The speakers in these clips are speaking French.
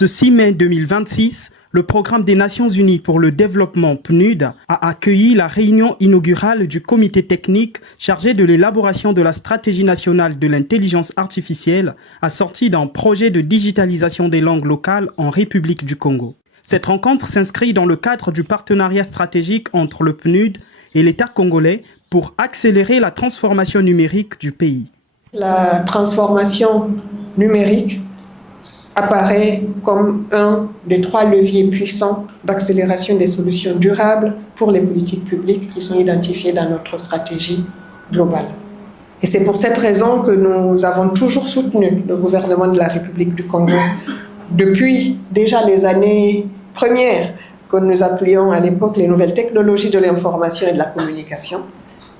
Ce 6 mai 2026, le Programme des Nations Unies pour le développement PNUD a accueilli la réunion inaugurale du comité technique chargé de l'élaboration de la stratégie nationale de l'intelligence artificielle assortie d'un projet de digitalisation des langues locales en République du Congo. Cette rencontre s'inscrit dans le cadre du partenariat stratégique entre le PNUD et l'État congolais pour accélérer la transformation numérique du pays. La transformation numérique apparaît comme un des 3 leviers puissants d'accélération des solutions durables pour les politiques publiques qui sont identifiées dans notre stratégie globale. Et c'est pour cette raison que nous avons toujours soutenu le gouvernement de la République du Congo depuis déjà les années premières que nous appelions à l'époque les nouvelles technologies de l'information et de la communication,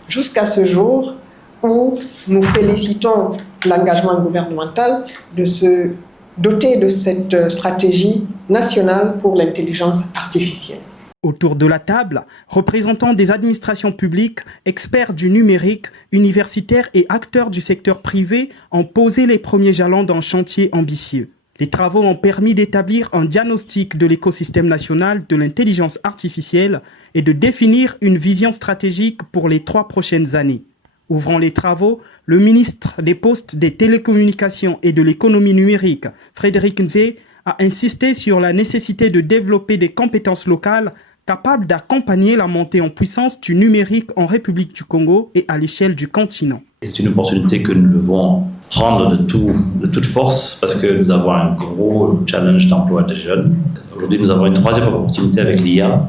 jusqu'à ce jour où nous félicitons l'engagement gouvernemental de se doter de cette stratégie nationale pour l'intelligence artificielle. Autour de la table, représentants des administrations publiques, experts du numérique, universitaires et acteurs du secteur privé ont posé les premiers jalons d'un chantier ambitieux. Les travaux ont permis d'établir un diagnostic de l'écosystème national de l'intelligence artificielle et de définir une vision stratégique pour les 3 prochaines années. Ouvrant les travaux, le ministre des Postes, des Télécommunications et de l'Économie numérique, Frédéric Nzé, a insisté sur la nécessité de développer des compétences locales capables d'accompagner la montée en puissance du numérique en République du Congo et à l'échelle du continent. C'est une opportunité que nous devons prendre de toute force parce que nous avons un gros challenge d'emploi des jeunes. Aujourd'hui, nous avons une 3e opportunité avec l'IA.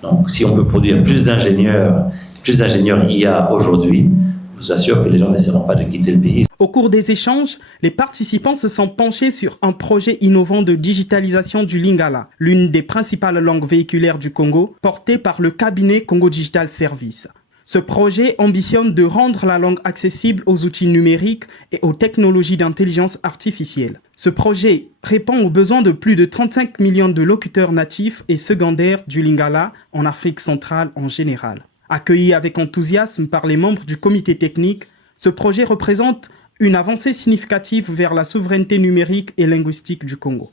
Donc, si on peut produire plus d'ingénieurs IA aujourd'hui, je vous assure que les gens n'essaieront pas de quitter le pays. Au cours des échanges, les participants se sont penchés sur un projet innovant de digitalisation du Lingala, l'une des principales langues véhiculaires du Congo, porté par le cabinet Congo Digital Services. Ce projet ambitionne de rendre la langue accessible aux outils numériques et aux technologies d'intelligence artificielle. Ce projet répond aux besoins de plus de 35 millions de locuteurs natifs et secondaires du Lingala en Afrique centrale en général. Accueilli avec enthousiasme par les membres du comité technique, ce projet représente une avancée significative vers la souveraineté numérique et linguistique du Congo.